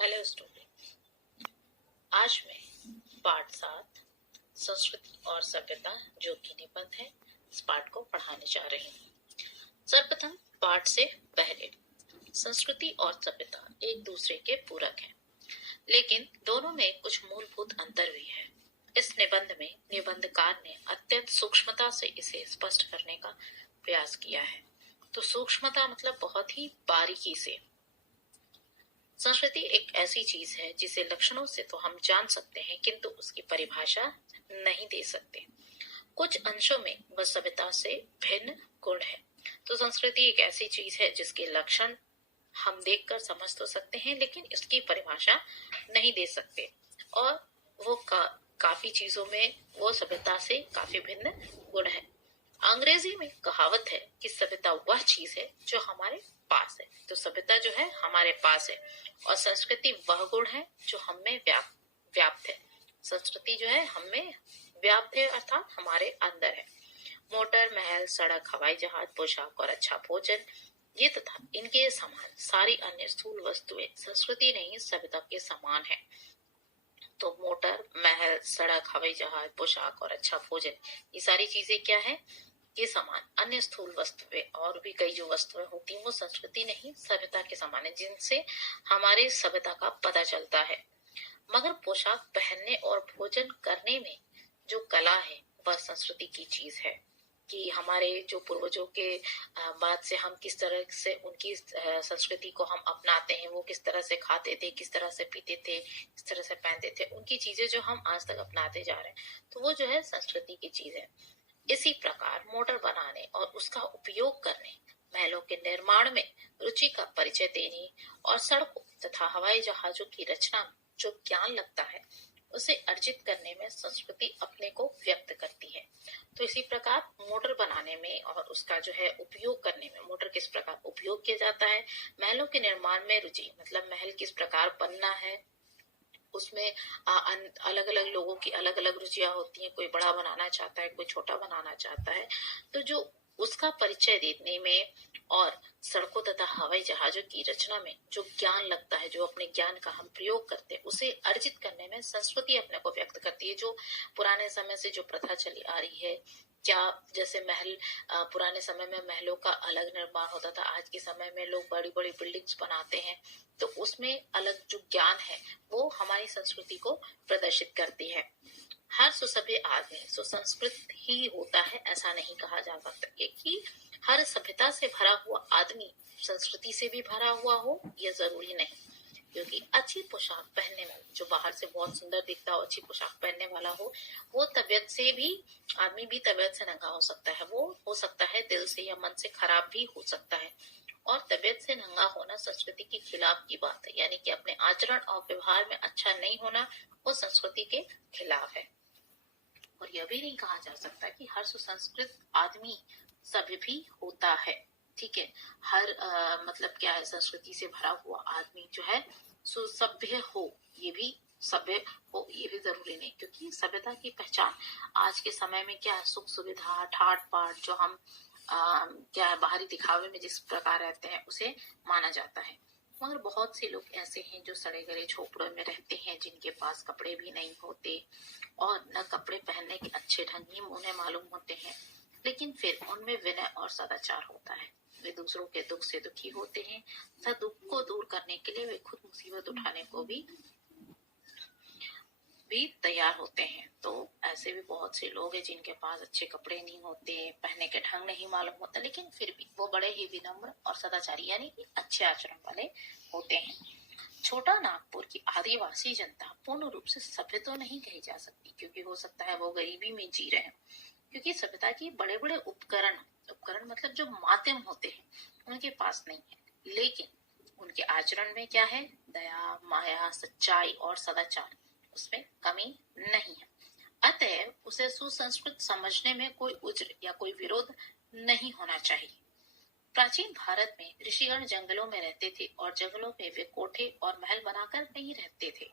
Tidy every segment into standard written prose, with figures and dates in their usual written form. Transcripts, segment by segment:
Hello student, आज मैं पाठ 7 संस्कृति और सभ्यता जो कि निबंध है इस पाठ को पढ़ाने जा रही हूँ। सर्वप्रथम पाठ से पहले संस्कृति और सभ्यता एक दूसरे के पूरक हैं, लेकिन दोनों में कुछ मूलभूत अंतर भी है। इस निबंध में निबंधकार ने अत्यंत सूक्ष्मता से इसे स्पष्ट करने का प्रयास किया है। तो सूक्ष्मता मतलब बहुत ही बारीकी से। संस्कृति एक ऐसी चीज है जिसे लक्षणों से तो हम जान सकते हैं, किंतु उसकी परिभाषा नहीं दे सकते। कुछ अंशों में वह सभ्यता से भिन्न गुण है। तो संस्कृति एक ऐसी चीज है जिसके लक्षण हम देखकर समझ तो सकते हैं, लेकिन इसकी परिभाषा नहीं दे सकते। और वो काफी चीजों में वो सभ्यता से काफी भिन्न गुण है। अंग्रेजी में कहावत है कि सभ्यता वह चीज है जो हमारे पास है। तो सभ्यता जो है हमारे पास है और संस्कृति वह गुण है जो हम में व्याप्त है। संस्कृति जो है हम में व्याप्त है, अर्थात हमारे अंदर है। मोटर, महल, सड़क, हवाई जहाज, पोशाक और अच्छा भोजन, ये तथा इनके समान सारी अन्य स्थूल वस्तुएं संस्कृति नहीं सभ्यता के समान है। तो मोटर, महल, सड़क, हवाई जहाज, पोशाक और अच्छा भोजन, ये सारी चीजें क्या है के समान अन्य स्थूल वस्तुएं और भी कई जो वस्तुएं होती हैं वो संस्कृति नहीं सभ्यता के समान है, जिनसे हमारी सभ्यता का पता चलता है। मगर पोशाक पहनने और भोजन करने में जो कला है वह संस्कृति की चीज है कि हमारे जो पूर्वजों के बाद से हम किस तरह से उनकी संस्कृति को हम अपनाते हैं, वो किस तरह से खाते थे, किस तरह से पीते थे, किस तरह से पहनते थे, उनकी चीजें जो हम आज तक अपनाते जा रहे हैं, तो वो जो है संस्कृति की चीज है। इसी प्रकार मोटर बनाने और उसका उपयोग करने, महलों के निर्माण में रुचि का परिचय देने और सड़कों तथा हवाई जहाजों की रचना में जो ज्ञान लगता है उसे अर्जित करने में संस्कृति अपने को व्यक्त करती है। तो इसी प्रकार मोटर बनाने में और उसका जो है उपयोग करने में, मोटर किस प्रकार उपयोग किया जाता है, महलों के निर्माण में रुचि मतलब महल किस प्रकार बनना है, उसमें अलग अलग लोगों की अलग अलग रुचियां होती हैं। कोई बड़ा बनाना चाहता है, कोई छोटा बनाना चाहता है। तो जो उसका परिचय देने में और सड़कों तथा हवाई जहाजों की रचना में जो ज्ञान लगता है, जो अपने ज्ञान का हम प्रयोग करते हैं, उसे अर्जित करने में संस्कृति अपने को व्यक्त करती है। जो पुराने समय से जो प्रथा चली आ रही है, क्या जैसे महल, पुराने समय में महलों का अलग निर्माण होता था, आज के समय में लोग बड़ी बड़ी बिल्डिंग्स बनाते हैं, तो उसमें अलग जो ज्ञान है वो हमारी संस्कृति को प्रदर्शित करती है। हर सुसभ्य आदमी सुसंस्कृत ही होता है ऐसा नहीं कहा जा सकता कि हर सभ्यता से भरा हुआ आदमी संस्कृति से भी भरा हुआ हो, यह जरूरी नहीं। क्योंकि अच्छी पोशाक पहनने वाला, जो बाहर से बहुत सुंदर दिखता हो, अच्छी पोशाक पहनने वाला हो, वो तबियत से भी, आदमी भी तबियत से नंगा हो सकता है, वो हो सकता है दिल से या मन से खराब भी हो सकता है। और तबियत से नंगा होना संस्कृति के खिलाफ की बात है, यानी कि अपने आचरण और व्यवहार में अच्छा नहीं होना वो संस्कृति के खिलाफ है। और यह भी नहीं कहा जा सकता कि हर सुसंस्कृत आदमी सभ्य भी होता है। ठीक है, हर मतलब क्या है, संस्कृति से भरा हुआ आदमी जो है सुसभ्य हो, ये भी सभ्य हो ये भी जरूरी नहीं। क्योंकि सभ्यता की पहचान आज के समय में क्या है, सुख सुविधा, ठाट बाट, जो हम क्या है बाहरी दिखावे में जिस प्रकार रहते हैं उसे माना जाता है। मगर बहुत से लोग ऐसे हैं जो सड़े गले झोपड़ों में रहते हैं, जिनके पास कपड़े भी नहीं होते और न कपड़े पहनने के अच्छे ढंग ही उन्हें मालूम होते हैं, लेकिन फिर उनमें विनय और सदाचार होता है। वे दूसरों के दुख से दुखी होते हैं तथा दुख को दूर करने के लिए वे खुद मुसीबत उठाने को भी तैयार होते हैं। तो ऐसे भी बहुत से लोग हैं जिनके पास अच्छे कपड़े नहीं होते, पहनने के ढंग नहीं मालूम होता, लेकिन फिर भी वो बड़े ही विनम्र और सदाचारी यानी कि अच्छे आचरण वाले होते हैं। छोटा नागपुर की आदिवासी जनता पूर्ण रूप से सभ्य तो नहीं कही जा सकती, क्योंकि हो सकता है वो गरीबी में जी रहे हैं। क्योंकि सभ्यता के बड़े बड़े उपकरण मतलब जो माध्यम होते हैं उनके पास नहीं है, लेकिन उनके आचरण में क्या है, दया, माया, सच्चाई और सदाचार, उसमें कमी नहीं है। अतएव उसे सुसंस्कृत समझने में कोई उज्र या कोई विरोध नहीं होना चाहिए। प्राचीन भारत में ऋषिगण जंगलों में रहते थे और जंगलों में वे कोठे और महल बनाकर नहीं रहते थे।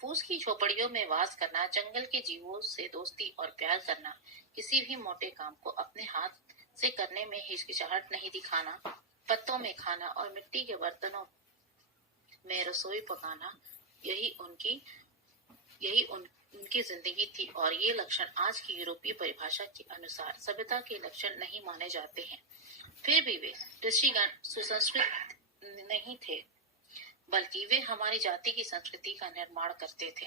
फूस की झोपड़ियों में वास करना, जंगल के जीवों से दोस्ती और प्यार करना, किसी भी मोटे काम को अपने हाथ से करने में हिचकिचाहट नहीं दिखाना, पत्तों में खाना और मिट्टी के बर्तनों में रसोई पकाना उनकी जिंदगी थी, और ये लक्षण आज की यूरोपीय परिभाषा के अनुसार सभ्यता के लक्षण नहीं माने जाते हैं। फिर भी वे ऋषिगण सुसंस्कृत नहीं थे, बल्कि वे हमारी जाति की संस्कृति का निर्माण करते थे।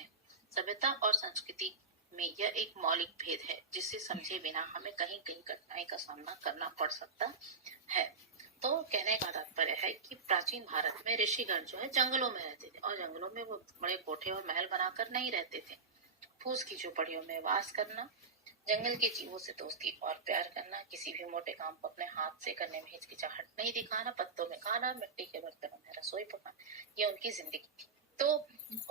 सभ्यता और संस्कृति में यह एक मौलिक भेद है, जिसे समझे बिना हमें कहीं कहीं कठिनाई का सामना करना पड़ सकता है। तो कहने का तात्पर्य है कि प्राचीन भारत में ऋषिगण जो है जंगलों में रहते थे, और जंगलों में वो बड़े कोठे और महल बनाकर नहीं रहते थे। फूस की झोपड़ियों में वास करना, जंगल के जीवों से दोस्ती और प्यार करना, किसी भी मोटे काम को अपने हाथ से करने में हिचकिचाहट नहीं दिखाना, पत्तों में खाना, मिट्टी के बर्तनों में रसोई पकाना, ये उनकी जिंदगी थी। तो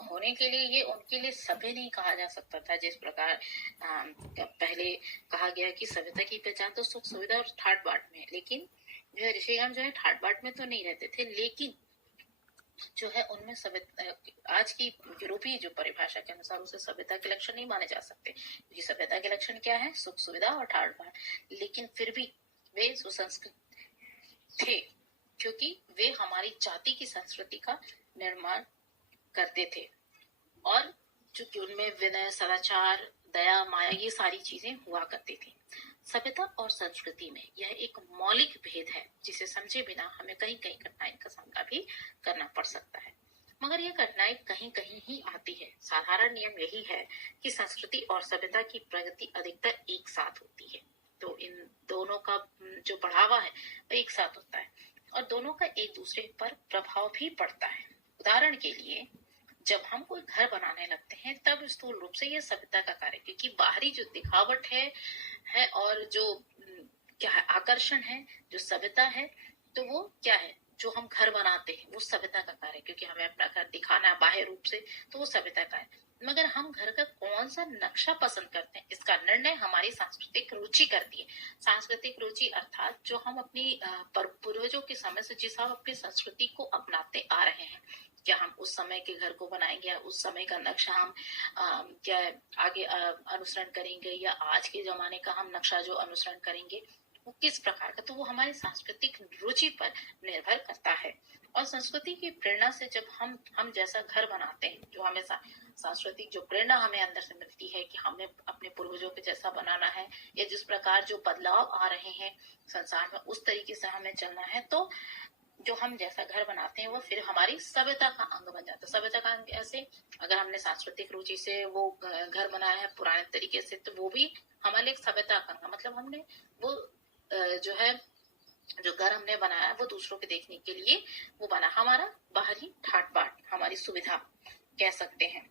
होने के लिए ये उनके लिए सभ्य नहीं कहा जा सकता था, जिस प्रकार पहले कहा गया कि सभ्यता की पहचान तो सुख सुविधा और ठाट बाट में है। लेकिन जो ऋषिगण जो है ठाट बाट में तो नहीं रहते थे, लेकिन जो है उनमें सभ्यता, आज की यूरोपीय जो परिभाषा के अनुसार उसे सभ्यता के लक्षण नहीं माने जा सकते, क्योंकि सभ्यता के लक्षण क्या है? सुख सुविधा और ठाट बाट। लेकिन फिर भी वे सुसंस्कृत थे, क्योंकि वे हमारी जाति की संस्कृति का निर्माण करते थे, और चूंकि उनमें विनय, सदाचार, दया, माया, ये सारी चीजें हुआ करती थी। सभ्यता और संस्कृति में यह एक मौलिक भेद है, जिसे समझे बिना हमें कहीं कहीं कठिनाई का सामना भी करना पड़ सकता है। मगर यह कठिनाई कहीं कहीं ही आती है। साधारण नियम यही है कि संस्कृति और सभ्यता की प्रगति अधिकतर एक साथ होती है। तो इन दोनों का जो बढ़ावा है वो एक साथ होता है, और दोनों का एक दूसरे पर प्रभाव भी पड़ता है। उदाहरण के लिए, जब हम कोई घर बनाने लगते हैं तब स्थूल रूप से यह सभ्यता का कार्य, क्योंकि बाहरी जो दिखावट है और जो क्या है आकर्षण है, जो सभ्यता है, तो वो क्या है, जो हम घर बनाते हैं वो सभ्यता का कार्य, क्योंकि हमें अपना घर दिखाना है बाह्य रूप से, तो वो सभ्यता का है। मगर हम घर का कौन सा नक्शा पसंद करते हैं, इसका निर्णय हमारी सांस्कृतिक रुचि करती है। सांस्कृतिक रुचि अर्थात जो हम अपनी पूर्वजों के समय से जिस हम अपनी संस्कृति को अपनाते आ रहे हैं, क्या हम उस समय के घर को बनाएंगे, या उस समय का नक्शा हम क्या आगे अनुसरण करेंगे, या आज के जमाने का हम नक्शा जो अनुसरण करेंगे वो किस प्रकार का, तो वो हमारी सांस्कृतिक रुचि पर निर्भर करता है। और संस्कृति की प्रेरणा से जब हम जैसा घर बनाते हैं, जो हमें सांस्कृतिक जो प्रेरणा हमें अंदर से मिलती है कि हमें अपने पूर्वजों के जैसा बनाना है, या जिस प्रकार जो बदलाव आ रहे हैं संसार में उस तरीके से हमें चलना है, तो जो हम जैसा घर बनाते हैं वो फिर हमारी सभ्यता का अंग बन जाता है। सभ्यता का अंग ऐसे, अगर हमने सांस्कृतिक रुचि से वो घर बनाया है पुराने तरीके से, तो वो भी हमारे एक सभ्यता का अंग, मतलब हमने वो जो है जो घर हमने बनाया वो दूसरों के देखने के लिए वो बना, हमारा बाहरी ठाट बाट, हमारी सुविधा कह सकते हैं।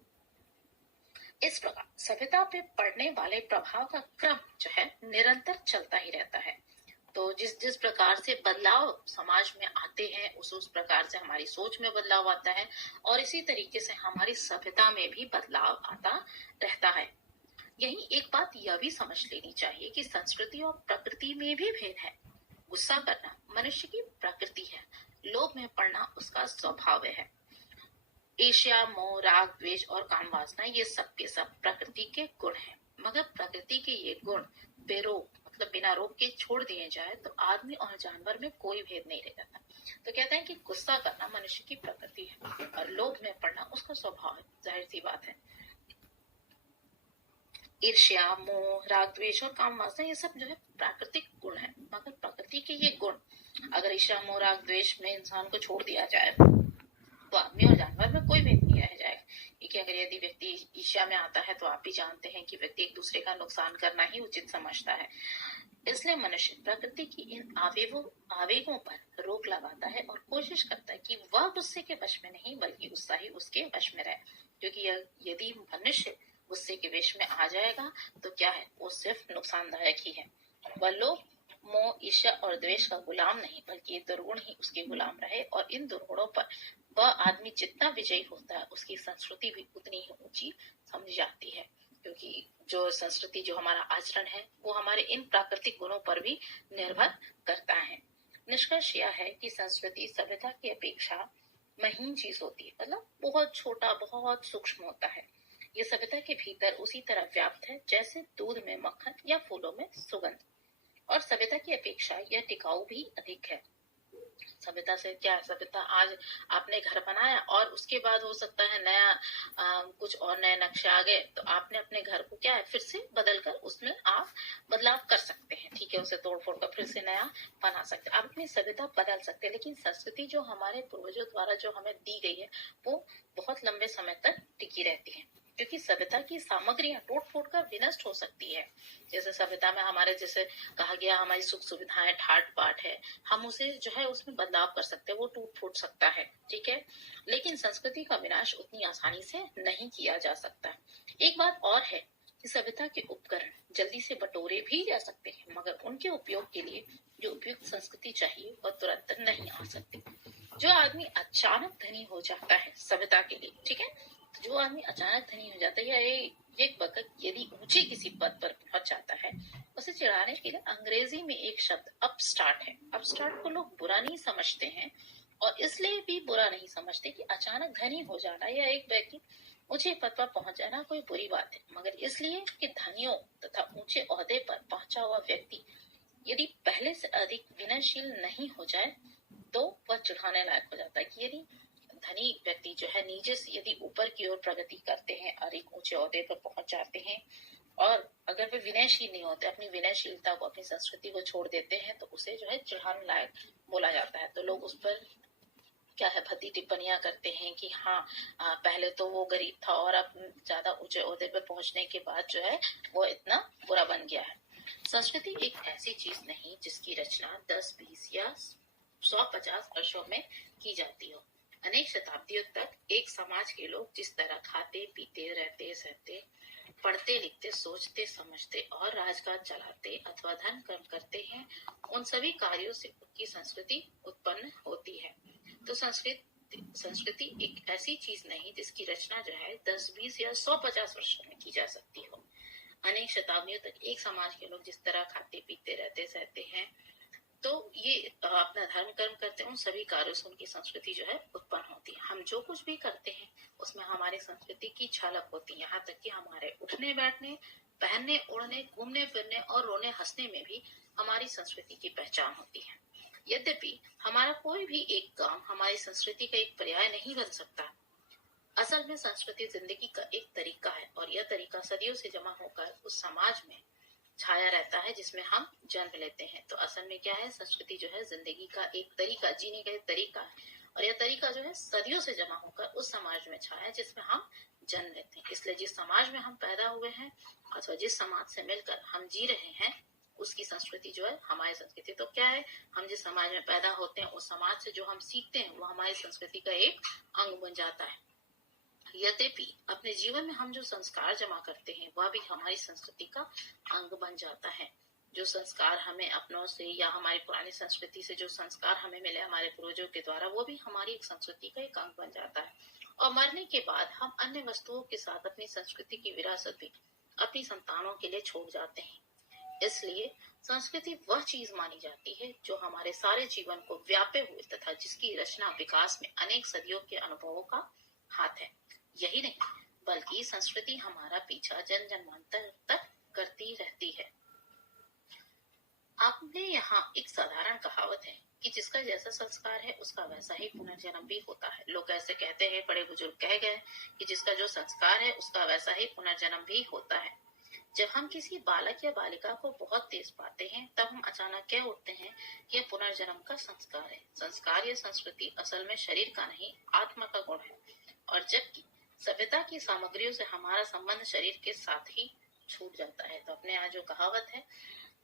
इस प्रकार सभ्यता पे पड़ने वाले प्रभाव का क्रम जो है निरंतर चलता ही रहता है। तो जिस प्रकार से बदलाव समाज में आते हैं, उस प्रकार से हमारी सोच में बदलाव आता है, और इसी तरीके से हमारी सभ्यता में भी बदलाव आता रहता है। यही एक बात यह भी समझ लेनी चाहिए कि संस्कृति और प्रकृति में भी भेद है। गुस्सा करना मनुष्य की प्रकृति है, लोभ में पड़ना उसका स्वभाव है। ईर्ष्या, मोह, राग, द्वेष और काम वासना ये सब के सब प्रकृति के गुण हैं। मगर प्रकृति के ये गुण बेरोक, मतलब बिना रोक के छोड़ दिए जाए तो आदमी और जानवर में कोई भेद नहीं रह जाता। तो कहते हैं कि गुस्सा करना मनुष्य की प्रकृति है, और लोभ में पड़ना उसका स्वभाव है। जाहिर सी बात है, ईर्ष्या, मोह, राग, द्वेष और काम वासना ये सब जो है प्राकृतिक गुण है। मगर प्रकृति के ये गुण, अगर ईर्ष्या, मोह, राग, द्वेष में इंसान को छोड़ दिया जाए तो आदमी और जानवर में कोई भेद नहीं रह जाएगा। क्योंकि अगर यदि व्यक्ति ईर्ष्या में आता है तो आप भी जानते हैं कि व्यक्ति एक दूसरे का नुकसान करना ही उचित समझता है। इसलिए मनुष्य प्रकृति की इन आवेगों पर रोक लगाता है और कोशिश करता है कि वह गुस्से के वश में नहीं, बल्कि गुस्सा ही उसके वश में रहे। क्योंकि यदि मनुष्य गुस्से के वश में आ जाएगा तो क्या है, वो सिर्फ नुकसानदायक ही है। वह लोभ, मोह, ईर्ष्या और द्वेष का गुलाम नहीं, बल्कि ये दुर्गुण ही उसके गुलाम रहे। और इन दुर्गुणों पर वह आदमी जितना विजयी होता है, उसकी संस्कृति भी उतनी ही ऊंची समझी जाती है। क्योंकि जो संस्कृति, जो हमारा आचरण है, वो हमारे इन प्राकृतिक गुणों पर भी निर्भर करता है। निष्कर्ष यह है कि संस्कृति सभ्यता की अपेक्षा महीन चीज होती है, मतलब बहुत छोटा, बहुत सूक्ष्म होता है। ये सभ्यता के भीतर उसी तरह व्याप्त है जैसे दूध में मक्खन या फूलों में सुगंध। और सभ्यता की अपेक्षा यह टिकाऊ भी अधिक है। सभ्यता से क्या है, सभ्यता आज आपने घर बनाया और उसके बाद हो सकता है नया कुछ और नए नक्शे आ गए, तो आपने अपने घर को क्या है फिर से बदल कर उसमें आप बदलाव कर सकते हैं, ठीक है, उसे तोड़ फोड़ कर फिर से नया बना सकते हैं, आप अपनी सभ्यता बदल सकते हैं। लेकिन संस्कृति जो हमारे पूर्वजों द्वारा जो हमें दी गई है वो बहुत लंबे समय तक टिकी रहती है, क्योंकि सभ्यता की सामग्रियां टूट फूट कर विनष्ट हो सकती है। जैसे सभ्यता में हमारे जैसे कहा गया हमारी सुख सुविधाएं ठाट बाट है, हम उसे जो है उसमें बदलाव कर सकते हैं, वो टूट फूट सकता है, ठीक है, लेकिन संस्कृति का विनाश उतनी आसानी से नहीं किया जा सकता। एक बात और है कि सभ्यता के उपकरण जल्दी से बटोरे भी जा सकते हैं, मगर उनके उपयोग के लिए जो उपयुक्त संस्कृति चाहिए वह तुरंत नहीं आ सकती। जो आदमी अचानक धनी हो जाता है सभ्यता के लिए, ठीक है, जो आदमी अचानक धनी हो जाता है या एक वक्त यदि ऊंचे किसी पद पर पहुंच जाता है, उसे चिढ़ाने के लिए अंग्रेजी में एक शब्द अपस्टार्ट है। अपस्टार्ट को लोग बुरा नहीं समझते हैं और इसलिए भी बुरा नहीं समझते कि अचानक धनी हो जाना या एक व्यक्ति ऊंचे पद पर पहुंच जाना कोई बुरी बात है, मगर इसलिए कि धनियों तथा ऊंचे ओहदे पर पहुंचा हुआ व्यक्ति यदि पहले से अधिक विनयशील नहीं हो जाए तो वह चिढ़ाने लायक हो जाता है। कि यदि धनी व्यक्ति जो है नीचे से यदि ऊपर की ओर प्रगति करते हैं और एक ऊंचे ओहदे पर पहुंच जाते हैं और अगर वे विनयशील नहीं होते, अपनी विनयशीलता को अपनी संस्कृति को छोड़ देते हैं, तो उसे जो है चिढ़ाने लायक बोला जाता है। तो लोग उस पर क्या है भद्दी टिप्पणियां करते हैं कि हाँ पहले तो वो गरीब था और अब ज्यादा ऊंचे ओहदे पर पहुंचने के बाद जो है वो इतना बुरा बन गया है। संस्कृति एक ऐसी चीज नहीं जिसकी रचना 10-20 या 100-50 वर्षों में की जाती हो। अनेक शताब्दियों तक एक समाज के लोग जिस तरह खाते पीते रहते सहते पढ़ते लिखते सोचते समझते और राजकाज चलाते अथवा धन कर्म करते हैं, उन सभी कार्यों से उनकी संस्कृति उत्पन्न होती है। तो संस्कृति एक ऐसी चीज नहीं जिसकी रचना जो है 10-20 या 100-50 वर्षों में की जा सकती हो। अनेक शताब्दियों तक एक समाज के लोग जिस तरह खाते पीते रहते सहते हैं, तो ये अपना धर्म कर्म करते हैं, उन सभी कार्यों से उनकी संस्कृति जो है उत्पन्न होती है। हम जो कुछ भी करते हैं उसमें हमारी संस्कृति की झलक होती है, यहाँ तक कि हमारे उठने बैठने पहनने ओढ़ने घूमने फिरने और रोने हंसने में भी हमारी संस्कृति की पहचान होती है। यद्यपि हमारा कोई भी एक काम हमारी संस्कृति का एक पर्याय नहीं बन सकता। असल में संस्कृति जिंदगी का एक तरीका है और यह तरीका सदियों से जमा होकर उस समाज में छाया रहता है जिसमें हम जन्म लेते हैं। तो असल में क्या है, संस्कृति जो है जिंदगी का एक तरीका, जीने का एक तरीका है और यह तरीका जो है सदियों से जमा होकर उस समाज में छाया है जिसमें हम जन्म लेते हैं। इसलिए जिस समाज में हम पैदा हुए हैं अथवा जिस समाज से मिलकर हम जी रहे हैं उसकी संस्कृति जो है हमारी संस्कृति। तो क्या है, हम जिस समाज में पैदा होते हैं उस समाज से जो हम सीखते हैं वो हमारी संस्कृति का एक अंग बन जाता है। यद्यपि अपने जीवन में हम जो संस्कार जमा करते हैं वह भी हमारी संस्कृति का अंग बन जाता है। जो संस्कार हमें अपनों से या हमारी पुरानी संस्कृति से जो संस्कार हमें मिले हमारे पूर्वजों के द्वारा, वो भी हमारी एक संस्कृति का एक अंग बन जाता है। और मरने के बाद हम अन्य वस्तुओं के साथ अपनी संस्कृति की विरासत भी अपनी संतानों के लिए छोड़ जाते हैं। इसलिए संस्कृति वह चीज मानी जाती है जो हमारे सारे जीवन को व्यापे हुए तथा जिसकी रचना विकास में अनेक सदियों के अनुभवों का हाथ है। यही नहीं बल्कि संस्कृति हमारा पीछा जन जन्मांतर तक करती रहती है। आपने यहाँ एक साधारण कहावत है कि जिसका जैसा संस्कार है उसका वैसा ही पुनर्जन्म भी होता है। लोग ऐसे कहते हैं, बड़े बुजुर्ग कह गए कि जिसका जो संस्कार है उसका वैसा ही पुनर्जन्म भी होता है। जब हम किसी बालक या बालिका को बहुत तेज पाते हैं तब हम अचानक कह उठते हैं कि यह पुनर्जन्म का संस्कार है। संस्कार या संस्कृति असल में शरीर का नहीं आत्मा का गुण है। और जबकि सभ्यता की सामग्रियों से हमारा संबंध शरीर के साथ ही छूट जाता है। तो अपने यहाँ जो कहावत है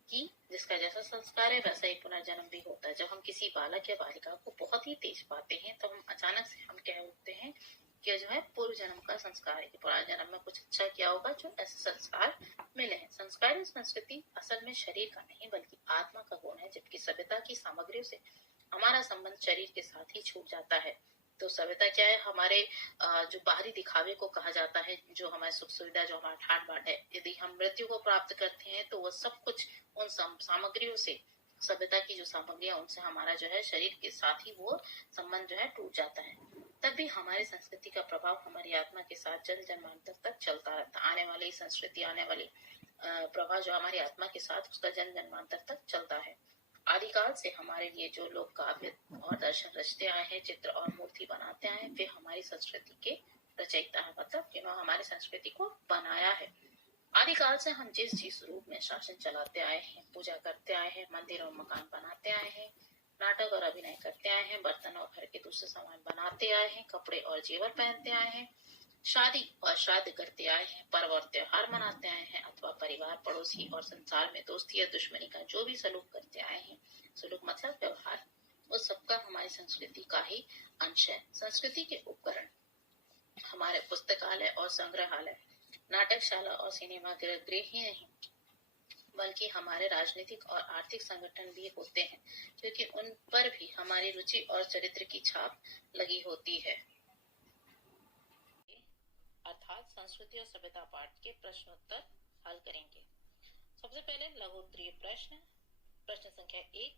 कि जिसका जैसा संस्कार है वैसा ही पुनर्जन्म भी होता है। जब हम किसी बालक या बालिका को बहुत ही तेज पाते हैं तब हम अचानक से हम कह उठते हैं कि जो है पूर्व जन्म का संस्कार है, कि पुराने जन्म में कुछ अच्छा किया होगा जो ऐसे संस्कार मिले हैं। संस्कार और संस्कृति असल में शरीर का नहीं बल्कि आत्मा का गुण है, जबकि सभ्यता की सामग्रियों से हमारा संबंध शरीर के साथ ही छूट जाता है। तो सभ्यता क्या है, हमारे जो बाहरी दिखावे को कहा जाता है, जो हमारी सुख सुविधा, जो हमारा ठाट बाट है, यदि हम मृत्यु को प्राप्त करते हैं तो वो सब कुछ उन सामग्रियों से, सभ्यता की जो सामग्रियां उनसे हमारा जो है शरीर के साथ ही वो संबंध जो है टूट जाता है। तब भी हमारी संस्कृति का प्रभाव हमारी आत्मा के साथ जन जन्मांतर तक चलता रहता है। आने वाली संस्कृति, आने वाली प्रभाव जो हमारी आत्मा के साथ उसका जन जन्मांतर तक चलता है। आदिकाल से हमारे लिए जो लोग काव्य और दर्शन रचते आए हैं, चित्र और मूर्ति बनाते आए हैं, वे हमारी संस्कृति के रचयिता है, मतलब जिन्होंने हमारी संस्कृति को बनाया है। आदिकाल से हम जिस रूप में शासन चलाते आए हैं, पूजा करते आए हैं, मंदिर और मकान बनाते आए हैं, नाटक और अभिनय करते आए हैं, बर्तन और घर के दूसरे सामान बनाते आए हैं, कपड़े और जेवर पहनते आए हैं, शादी और श्राद्ध करते आए हैं, पर्व और त्योहार मनाते आए हैं, अथवा परिवार, पड़ोसी और संसार में दोस्ती या दुश्मनी का जो भी सलूक करते आए हैं, सलूक मतलब व्यवहार, उस सबका हमारी संस्कृति का ही अंश है। संस्कृति के उपकरण हमारे पुस्तकालय और संग्रहालय, नाटकशाला और सिनेमा गृह ही नहीं, बल्कि हमारे राजनीतिक और आर्थिक संगठन भी होते हैं, क्योंकि उन पर भी हमारी रुचि और चरित्र की छाप लगी होती है। अर्थात संस्कृति और सभ्यता पाठ के प्रश्नोत्तर हल करेंगे। सबसे पहले लघु उत्तरीय प्रश्न। प्रश्न संख्या 1,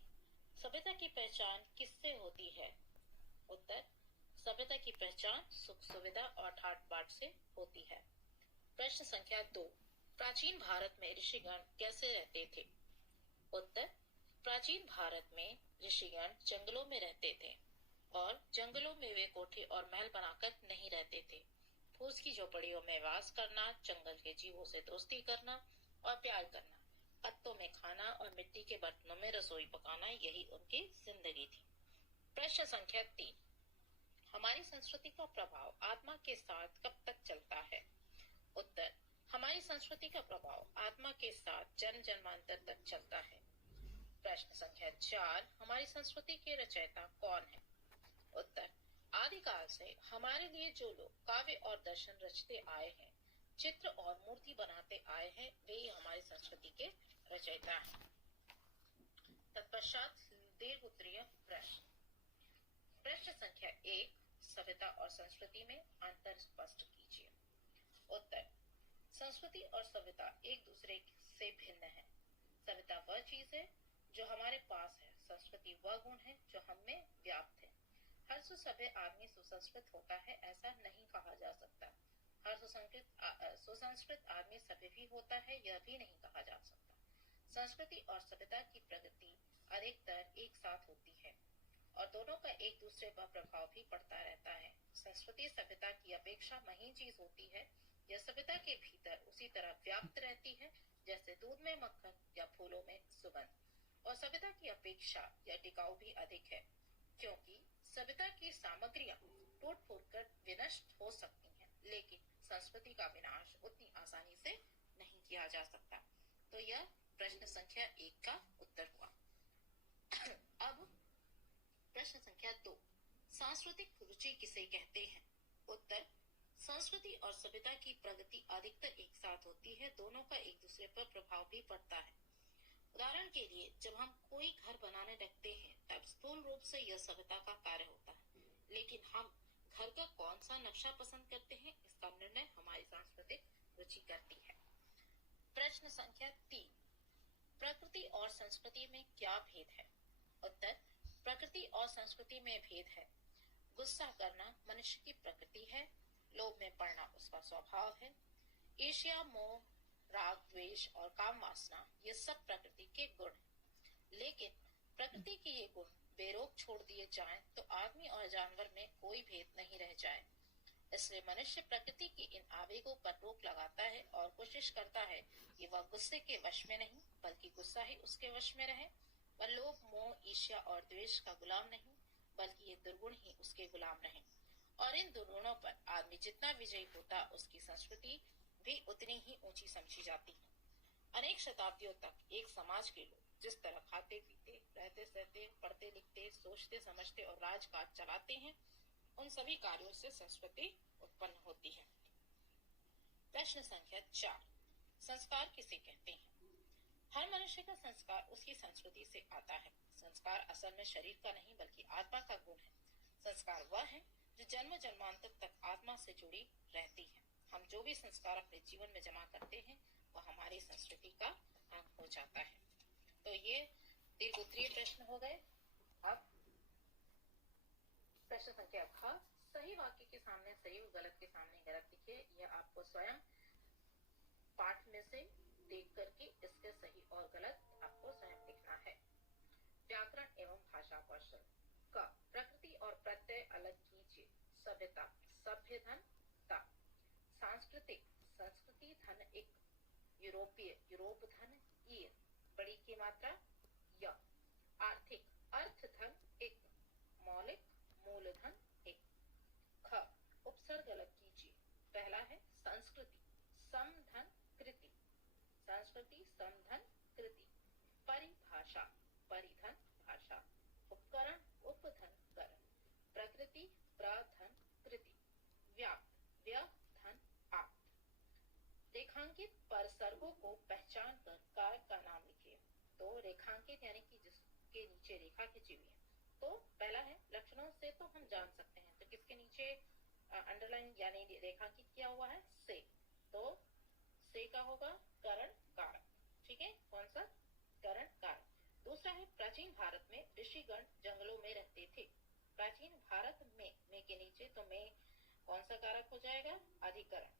सभ्यता की पहचान किससे होती है? उत्तर, सभ्यता की पहचान सुख सुविधा और ठाट बाट से होती है। प्रश्न संख्या 2, प्राचीन भारत में ऋषिगण कैसे रहते थे? उत्तर, प्राचीन भारत में ऋषिगण जंगलों में रहते थे और जंगलों में वे कोठे और महल बनाकर नहीं रहते थे। फूस की झोपड़ियों में वास करना, जंगल के जीवों से दोस्ती करना और प्यार करना, पत्तों में खाना और मिट्टी के बर्तनों में रसोई पकाना, यही उनकी जिंदगी थी। प्रश्न संख्या 3, हमारी संस्कृति का प्रभाव आत्मा के साथ कब तक चलता है? उत्तर, हमारी संस्कृति का प्रभाव आत्मा के साथ जन्म जन्मांतर तक चलता है। प्रश्न संख्या 4, हमारी संस्कृति के रचयिता कौन है? उत्तर, आदिकाल से हमारे लिए जो लोग काव्य और दर्शन रचते आए हैं, चित्र और मूर्ति बनाते आए हैं, वे ही हमारी संस्कृति के रचयिता हैं। तत्पश्चात दीर्घ उत्तरीय प्रश्न। प्रश्न संख्या 1, सभ्यता और संस्कृति में अंतर स्पष्ट कीजिए। उत्तर, संस्कृति और सभ्यता एक दूसरे से भिन्न है। सभ्यता वह चीज है जो हमारे पास है, संस्कृति वह गुण है जो हम में व्याप्त है। हर सुसभ्य आदमी सुसंस्कृत होता है, ऐसा नहीं कहा जा सकता। हर सुसंस्कृत आदमी सभ्य भी होता है, यह भी नहीं कहा जा सकता। संस्कृति और सभ्यता की प्रगति अधिकतर एक साथ होती है और दोनों का एक दूसरे पर प्रभाव भी पड़ता रहता है। संस्कृति सभ्यता की अपेक्षा महीन चीज होती है। यह सभ्यता के भीतर उसी तरह व्याप्त रहती है जैसे दूध में मक्खन या फूलों में सुगंध, और सभ्यता की अपेक्षा यह टिकाऊ भी अधिक है, क्योंकि सभ्यता की सामग्रियां टूट फूट कर विनष्ट हो सकती हैं, लेकिन संस्कृति का विनाश उतनी आसानी से नहीं किया जा सकता। तो यह प्रश्न संख्या 1 का उत्तर हुआ। अब प्रश्न संख्या 2, सांस्कृतिक रुचि किसे कहते हैं? उत्तर, संस्कृति और सभ्यता की प्रगति अधिकतर एक साथ होती है, दोनों का एक दूसरे पर प्रभाव भी पड़ता है। उदाहरण के लिए, जब हम कोई घर बनाने लगते हैं तब स्थूल रूप से यह सभ्यता का कार्य होता है, लेकिन हम घर का कौन सा नक्शा पसंद करते हैं, इसका निर्णय हमारी सांस्कृतिक रुचि करती है। प्रश्न संख्या 3, प्रकृति और संस्कृति में क्या भेद है? उत्तर, प्रकृति और संस्कृति में भेद है। गुस्सा करना मनुष्य की प्रकृति है, लोभ में पड़ना उसका स्वभाव है। ईर्ष्या, मोह, राग, द्वेष और काम वासना, ये सब प्रकृति के गुण हैं। लेकिन प्रकृति के ये गुण बेरोक छोड़ दिए जाएं तो आदमी और जानवर में कोई भेद नहीं रह जाए। इसलिए मनुष्य प्रकृति की इन आवेगों पर रोक लगाता है और कोशिश करता है कि वह गुस्से के वश में नहीं, बल्कि गुस्सा ही उसके वश में रहे। वह लोभ, मोह, ईर्ष्या और द्वेष का गुलाम नहीं, बल्कि ये दुर्गुण ही उसके गुलाम रहे। और इन दुर्गुणों पर आदमी जितना विजयी होता, उसकी संस्कृति भी उतनी ही ऊंची समझी जाती है। अनेक शताब्दियों तक एक समाज के लोग जिस तरह खाते पीते, रहते सहते, पढ़ते लिखते, सोचते समझते और राजकाज चलाते हैं, उन सभी कार्यों से संस्कृति उत्पन्न होती है। प्रश्न संख्या 4, संस्कार किसे कहते हैं? हर मनुष्य का संस्कार उसकी संस्कृति से आता है। संस्कार असल में शरीर का नहीं, बल्कि आत्मा का गुण है। संस्कार वह है जो जन्म जन्मांतर तक आत्मा से जुड़ी रहती है। हम जो भी संस्कार अपने जीवन में जमा करते हैं, वह हमारी संस्कृति का अंग हो जाता है। तो ये दीर्घ उत्तरीय प्रश्न हो गए। अब प्रश्न संख्या 8, सही वाक्य के सामने सही और गलत के सामने गलत लिखिए। यह आपको स्वयं पाठ में से देख करके इसके सही और गलत आपको स्वयं लिखना है। व्याकरण एवं भाषा कौशल। क, प्रकृति और प्रत्यय अलग कीजिए। सभ्यता, सभ्य धन ता। सांस्कृतिक, संस्कृति धन एक। यूरोपीय, यूरोप धन ईर, बड़ी की मात्रा य। आर्थिक, अर्थ धन एक। मौलिक, मूलधन एक। ख, उपसर्ग अलग कीजिए। पहला है संस्कृति, समधन कृति। संस्कृति समधन कृति। परिभाषा, परिधन भाषा। उपकरण, उपधन करण। प्रकृति, प्रधन कृति। व्याप्त, व्य धन आप्त। रेखांकित परसर्गों को पहचान कर कारक का नाम लिखिए। तो रेखांकित यानी कि जिसके नीचे रेखा खींची हुई है। तो पहला है लक्षणों से तो हम जान सकते हैं, तो किसके नीचे अंडरलाइन यानी रेखांकित किया हुआ है से, तो से का होगा करण कारक। ठीक है, कौन सा? करण कारक। दूसरा है प्राचीन भारत में ऋषिगण जंगलों में रहते थे। प्राचीन भारत में के नीचे तो में कौन सा कारक हो जाएगा? अधिकरण।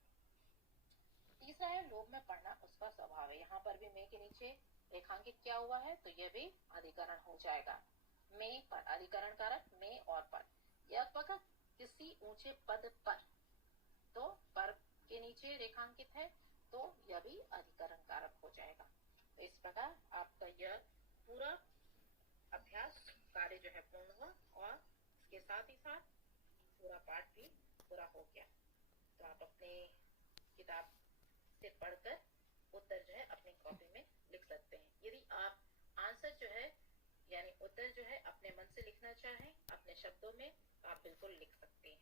तीसरा है लोभ में पड़ना उसका स्वभाव है। यहाँ पर भी में के नीचे रेखांकित किया हुआ है, तो यह भी अधिकरण हो जाएगा। में पर, अधिकरण कारक में और पर। यह पद किसी ऊंचे पद पर, तो पर के नीचे रेखांकित है, तो यह भी अधिकरण कारक हो जाएगा। तो इस प्रकार आपका यह पूरा अभ्यास कार्य जो है पूर्ण हुआ, और इसके साथ ही साथ पूरा पाठ भी पूरा हो गया। तो आप अपने किताब से पढ़कर उत्तर जो है अपनी कॉपी में लिख सकते हैं। यदि आप आंसर जो है यानी उत्तर जो है अपने मन से लिखना चाहें अपने शब्दों में, आप बिल्कुल लिख सकते हैं।